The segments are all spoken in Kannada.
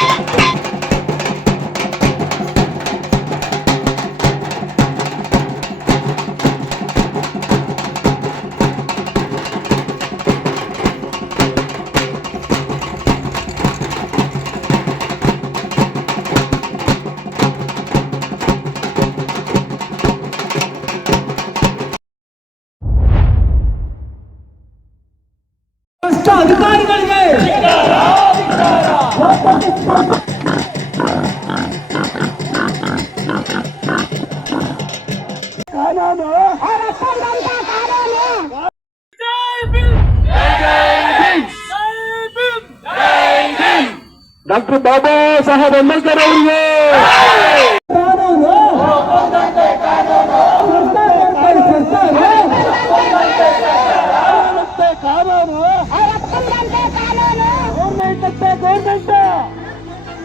you. ಡಾಕ್ಟರ್ ಬಾಬಾ ಸಾಹೇಬ್ ಅಂಬೇಡ್ಕರ್ ಅವರಿಗೆ ಕಾನೂನು ಅವ್ರ ಒಪ್ಪಂದಂತ ಕಾನೂನು ಗೌರ್ಮೆಂಟ್ ಅಂತೆ ಗೌರ್ಮೆಂಟ್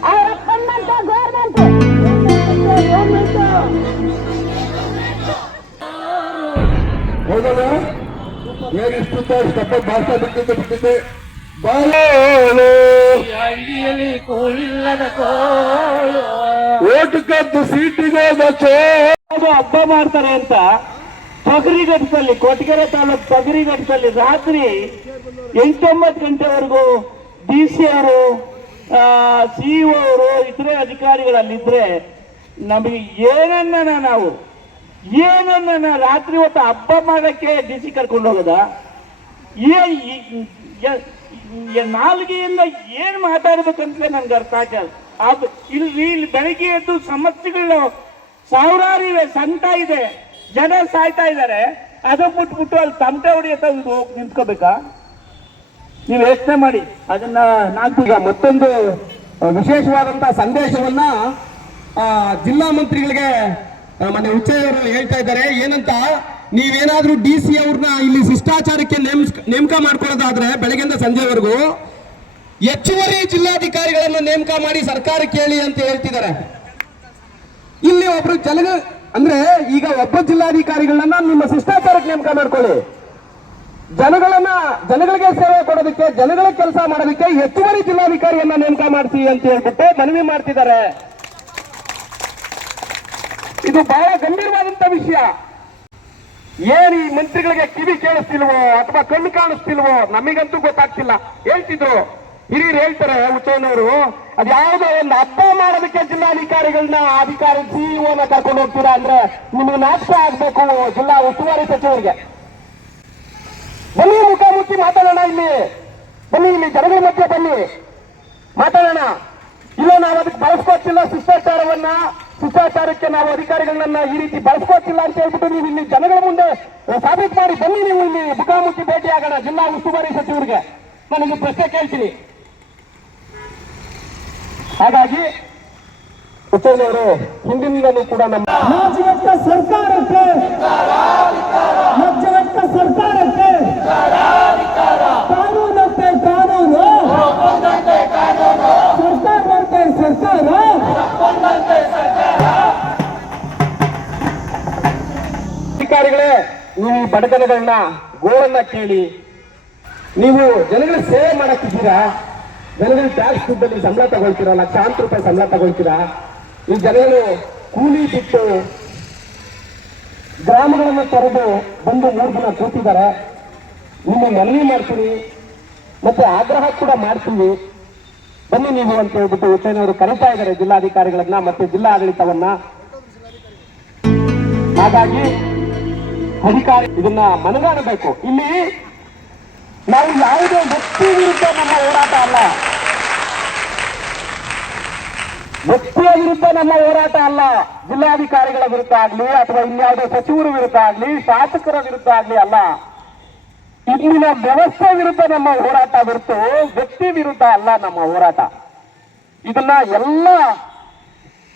ಅವ್ರ ಒಪ್ಪಂದಂತ ಗೌರ್ಮೆಂಟ್ ಹೌದಲ್ಲ ಏನು ಇಷ್ಟುತ್ತ ಇಷ್ಟಪ್ಪ ಭಾಷೆ ಬಿಟ್ಟಿದ್ದೆ ಬಿಟ್ಟಿದ್ದೆ ಬಾಳೋಳು ಹಳ್ಳಿಯಲ್ಲಿ ಕೋಳಿಲ್ಲದ ಕೋಳು ಓಟು ಕದ್ದು ಅದು ಹಬ್ಬ ಮಾಡ್ತಾರೆ ಅಂತ ತೊಗರಿಘಟ್ಟದಲ್ಲಿ ಕೊಟ್ಟಿಗೆರೆ ತಾಲೂಕು ತೊಗರಿಘಟ್ಟದಲ್ಲಿ ರಾತ್ರಿ ಎಂಟೊಂಬತ್ತು ಗಂಟೆವರೆಗೂ ಡಿ ಸಿ ಅವರು ಸಿಇಒ ಅವರು ಇತರೆ ಅಧಿಕಾರಿಗಳಲ್ಲಿದ್ರೆ ನಮಗೆ ಏನನ್ನ ನಾವು ಏನನ್ನ ರಾತ್ರಿ ಹೊತ್ತು ಹಬ್ಬ ಮಾಡಕ್ಕೆ ಡಿ ಸಿ ಕರ್ಕೊಂಡು ಹೋಗೋದ? ನಾಲ್ಗೆಯಿಂದ ಏನ್ ಮಾತಾಡ್ಬೇಕಂತ ನನ್ಗೆ ಅರ್ಥ ಆಗಲ್ಲ ಅದು ಇಲ್ಲಿ ಇಲ್ಲಿ ಬೆಳಿಗ್ಗೆ ಎದ್ದು ಸಮಸ್ಯೆಗಳು ಸಾವಿರಾರು ಇವೆ ಸಂತ ಇದೆ. ಜನ ಸಾಯ್ತಾ ಇದ್ದಾರೆ. ಅದು ಬಿಟ್ಬಿಟ್ಟು ಅಲ್ಲಿ ತಮಟೆ ಹೊಡಿಯತ್ತ ಹೋಗಿ ನಿಂತ್ಕೋಬೇಕಾ? ನೀವು ಯೋಚನೆ ಮಾಡಿ. ಅದನ್ನ ನಾಲ್ಕು ಮತ್ತೊಂದು ವಿಶೇಷವಾದಂತ ಸಂದೇಶವನ್ನ ಜಿಲ್ಲಾ ಮಂತ್ರಿಗಳಿಗೆ ಮನೆ ಮೊನ್ನೆ ಹೇಳ್ತಾ ಇದ್ದಾರೆ. ಏನಂತ? ನೀವೇನಾದ್ರೂ ಡಿ ಸಿ ಅವ್ರನ್ನ ಇಲ್ಲಿ ಶಿಷ್ಟಾಚಾರಕ್ಕೆ ನೇಮಕ ಮಾಡ್ಕೊಳ್ಳೋದಾದ್ರೆ ಬೆಳಗ್ಗೆಯಿಂದ ಸಂಜೆವರೆಗೂ ಹೆಚ್ಚುವರಿ ಜಿಲ್ಲಾಧಿಕಾರಿಗಳನ್ನು ನೇಮಕ ಮಾಡಿ ಸರ್ಕಾರ ಕೇಳಿ ಅಂತ ಹೇಳ್ತಿದ್ದಾರೆ. ಇಲ್ಲಿ ಒಬ್ರು ಜಲಗ ಅಂದ್ರೆ ಈಗ ಒಬ್ಬ ಜಿಲ್ಲಾಧಿಕಾರಿಗಳನ್ನ ನಿಮ್ಮ ಶಿಷ್ಟಾಚಾರಕ್ಕೆ ನೇಮಕ ಮಾಡ್ಕೊಳ್ಳಿ. ಜನಗಳನ್ನ, ಜನಗಳಿಗೆ ಸೇವೆ ಕೊಡೋದಕ್ಕೆ, ಜನಗಳ ಕೆಲಸ ಮಾಡೋದಕ್ಕೆ ಹೆಚ್ಚುವರಿ ಜಿಲ್ಲಾಧಿಕಾರಿಯನ್ನ ನೇಮಕ ಮಾಡಿಸಿ ಅಂತ ಹೇಳ್ಬಿಟ್ಟು ಮನವಿ ಮಾಡ್ತಿದ್ದಾರೆ. ಇದು ಬಹಳ ಗಂಭೀರವಾದಂತ ವಿಷಯ. ಏನ್ ಈ ಮಂತ್ರಿಗಳಿಗೆ ಕಿವಿ ಕೇಳಿಸ್ತಿಲ್ವೋ ಅಥವಾ ಕಣ್ಣು ಕಾಣಿಸ್ತಿಲ್ವೋ? ನಮಗಂತೂ ಗೊತ್ತಾಗ್ತಿಲ್ಲ. ಹೇಳ್ತಿದ್ರು. ಹಿರಿಯರು ಹೇಳ್ತಾರೆ ಹುಚ್ಚಯ್ಯನವರು ಅದ್ ಯಾವುದೋ ಒಂದು ಹಬ್ಬ ಮಾಡೋದಕ್ಕೆ ಜಿಲ್ಲಾಧಿಕಾರಿಗಳನ್ನ ಅಧಿಕಾರಿ ಸಿಇಒನ ಕರ್ಕೊಂಡು ಹೋಗ್ತೀರಾ ಅಂದ್ರೆ ನಿಮಗೆ ನಾಶ ಆಗ್ಬೇಕು ಜಿಲ್ಲಾ ಉಸ್ತುವಾರಿ ಸಚಿವರಿಗೆ. ಬನ್ನಿ ಮುಖಾಮುಖಿ ಮಾತಾಡೋಣ ಇಲ್ಲಿ. ಬನ್ನಿ ಇಲ್ಲಿ ಜನಗಳ ಮಧ್ಯೆ ಬನ್ನಿ. ಮಾತಾಡೋಣ. ಇಲ್ಲ, ನಾವು ಅದಕ್ಕೆ ಬಳಸ್ಕೊತಿಲ್ಲ ಶಿಷ್ಟಾಚಾರವನ್ನ. ಶಿಷ್ಟಾಚಾರಕ್ಕೆ ನಾವು ಅಧಿಕಾರಿಗಳನ್ನ ಈ ರೀತಿ ಬಳಸ್ಕೊತಿಲ್ಲ ಅಂತ ಹೇಳ್ಬಿಟ್ಟು ನೀವು ಇಲ್ಲಿ ಜನಗಳ ಮುಂದೆ ಸಾಬೀತು ಮಾಡಿ ಬನ್ನಿ ನೀವು ಇಲ್ಲಿ ಮುಖಾಮುಖಿ ಭೇಟಿ ಆಗೋಣ ಜಿಲ್ಲಾ ಉಸ್ತುವಾರಿ ಸಚಿವರಿಗೆ. ನಾನು ಪ್ರಶ್ನೆ ಕೇಳ್ತೀನಿ. ಹಾಗಾಗಿ ಅವರು, ಹಿಂದಿನಿಂದಲೂ ಕೂಡ ನಮ್ಮ ಬಡತನಗಳನ್ನ ಗೋಳನ್ನ ಕೇಳಿ, ನೀವು ಜನಗಳ ಸೇವೆ ಮಾಡಕ್ಕಿದ್ದೀರಾ? ಜನಗಳ ಟ್ಯಾಕ್ಸ್ ದುಡ್ಡಲ್ಲಿ ಸಂಬಳ ತಗೊಳ್ತೀರಾ ಲಕ್ಷಾಂತರ ರೂಪಾಯಿ ಸಂಬಳ ತಗೊಳ್ತೀರಾ? ಈ ಜನಗಳು ಕೂಲಿ ಬಿಟ್ಟು ಗ್ರಾಮಗಳನ್ನ ತೊರೆದು ಬಂದು ಮೂರು ದಿನ ಕೂತಿದ್ದಾರೆ. ನಿಮ್ಮ ಮನವಿ ಮಾಡ್ತೀನಿ. ಮತ್ತೆ ಆಗ್ರಹ ಕೂಡ ಮಾಡ್ತೀವಿ ಬನ್ನಿ ನೀವು ಅಂತ ಹೇಳ್ಬಿಟ್ಟು ಉಚ್ಚನವರು ಕರೀತಾ ಇದ್ದಾರೆ ಜಿಲ್ಲಾಧಿಕಾರಿಗಳನ್ನ ಮತ್ತೆ ಜಿಲ್ಲಾ ಆಡಳಿತವನ್ನ ಹಾಗಾಗಿ ಅಧಿಕಾರಿ ಇದನ್ನ ಮನಗಾಣಬೇಕು ಇಲ್ಲಿ ನಾವು ಯಾವುದೇ ವ್ಯಕ್ತಿ ವಿರುದ್ಧ ನಮ್ಮ ಹೋರಾಟ ಅಲ್ಲ. ವ್ಯಕ್ತಿಯ ವಿರುದ್ಧ ನಮ್ಮ ಹೋರಾಟ ಅಲ್ಲ. ಜಿಲ್ಲಾಧಿಕಾರಿಗಳ ವಿರುದ್ಧ ಆಗ್ಲಿ ಅಥವಾ ಇನ್ಯಾವುದೋ ಸಚಿವರ ವಿರುದ್ಧ ಆಗ್ಲಿ, ಶಾಸಕರ ವಿರುದ್ಧ ಆಗ್ಲಿ ಅಲ್ಲ. ಇಲ್ಲಿನ ವ್ಯವಸ್ಥೆ ವಿರುದ್ಧ ನಮ್ಮ ಹೋರಾಟ ಹೊರತು ವ್ಯಕ್ತಿ ವಿರುದ್ಧ ಅಲ್ಲ ನಮ್ಮ ಹೋರಾಟ. ಇದನ್ನ ಎಲ್ಲ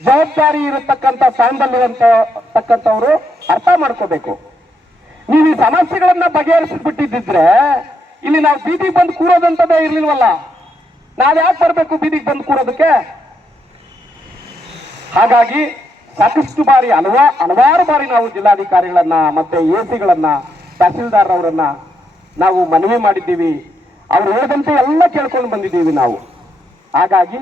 ಜವಾಬ್ದಾರಿ ಇರತಕ್ಕಂಥ ಸ್ಥಾನದಲ್ಲಿರುವಂತ ತಕ್ಕಂಥವ್ರು ಅರ್ಥ ಮಾಡ್ಕೋಬೇಕು. ನೀವು ಈ ಸಮಸ್ಯೆಗಳನ್ನ ಬಗೆಹರಿಸ್ಬಿಟ್ಟಿದ್ರೆ ಇಲ್ಲಿ ನಾವು ಬೀದಿಗೆ ಬಂದು ಕೂರೋದಂತದೇ ಇರ್ಲಿಲ್ವಲ್ಲ? ನಾವ್ ಯಾಕೆ ಬರಬೇಕು ಬೀದಿಗೆ ಬಂದು ಕೂರೋದಕ್ಕೆ? ಹಾಗಾಗಿ ಸಾಕಷ್ಟು ಬಾರಿ ಹಲವಾ ಹಲವಾರು ಬಾರಿ ನಾವು ಜಿಲ್ಲಾಧಿಕಾರಿಗಳನ್ನ ಮತ್ತೆ ಎ ಸಿಗಳನ್ನ, ತಹಸೀಲ್ದಾರ್ರವರನ್ನ ನಾವು ಮನವಿ ಮಾಡಿದ್ದೀವಿ. ಅವ್ರು ಹೇಳಿದಂತೆ ಎಲ್ಲ ಕೇಳ್ಕೊಂಡು ಬಂದಿದ್ದೀವಿ ನಾವು. ಹಾಗಾಗಿ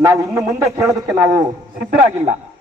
ನಾವು ಇನ್ನು ಮುಂದೆ ಕೇಳೋದಕ್ಕೆ ನಾವು ಸಿದ್ಧರಾಗಿಲ್ಲ.